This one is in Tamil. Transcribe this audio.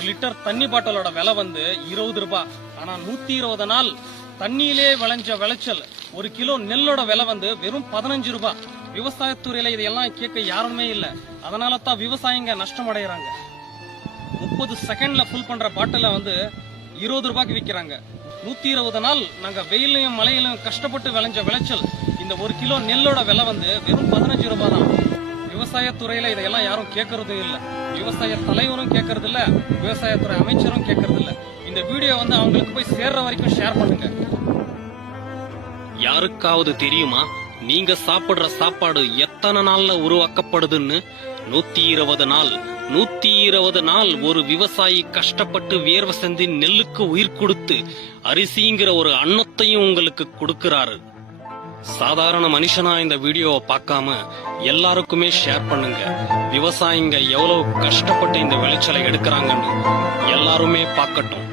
ஒரு லிட்டர் தண்ணி பாட்டிலோட விலை வந்து 20 ரூபாய். ஆனா 120 நாள் தண்ணியிலே விளைஞ்ச விளைச்சல் ஒரு கிலோ நெல்லோட விலை வந்து வெறும் 15 ரூபாய். விவசாயத்துறையில இதெல்லாம் கேட்க யாருமே இல்ல. அதனால தான் விவசாயிங்க நஷ்டம் அடைகிறாங்க. 30 செகண்ட்ல ஃபுல் பண்ற பாட்டில வந்து 20 ரூபாய்க்கு விற்கிறாங்க. 120 நாள் நாங்க வெயிலையும் மழையிலும் கஷ்டப்பட்டு விளைஞ்ச விளைச்சல் இந்த ஒரு கிலோ நெல்லோட விலை வந்து வெறும் 15 ரூபாய் தான். விவசாயத்துறையில இதையெல்லாம் யாரும் கேட்கறதும் இல்ல. விவசாய தலைவரும் கேட்கறது இல்ல, விவசாயத்துறை அமைச்சரும் கேட்கறது இல்ல. இந்த வீடியோ வந்து அவங்களுக்கு போய் சேர்ற வரைக்கும் ஷேர் பண்ணுங்க. யாருக்காவது தெரியுமா நீங்க சாப்பிடுற சாப்பாடு எத்தனை நாள்ல உருவாக்கப்படுதுன்னு? 120 நாள். 120 நாள் ஒரு விவசாயி கஷ்டப்பட்டு வியர்வை செஞ்சு நெல்லுக்கு உயிர் கொடுத்து அரிசிங்கிற ஒரு அன்னத்தையும் உங்களுக்கு கொடுக்கிறாரு. சாதாரண மனுஷனா இந்த வீடியோவை பார்க்காம எல்லாருக்குமே ஷேர் பண்ணுங்க. விவசாயிங்க எவ்வளவு கஷ்டப்பட்டு இந்த விளைச்சலை எடுக்கிறாங்கன்னு எல்லாருமே பார்க்கட்டும்.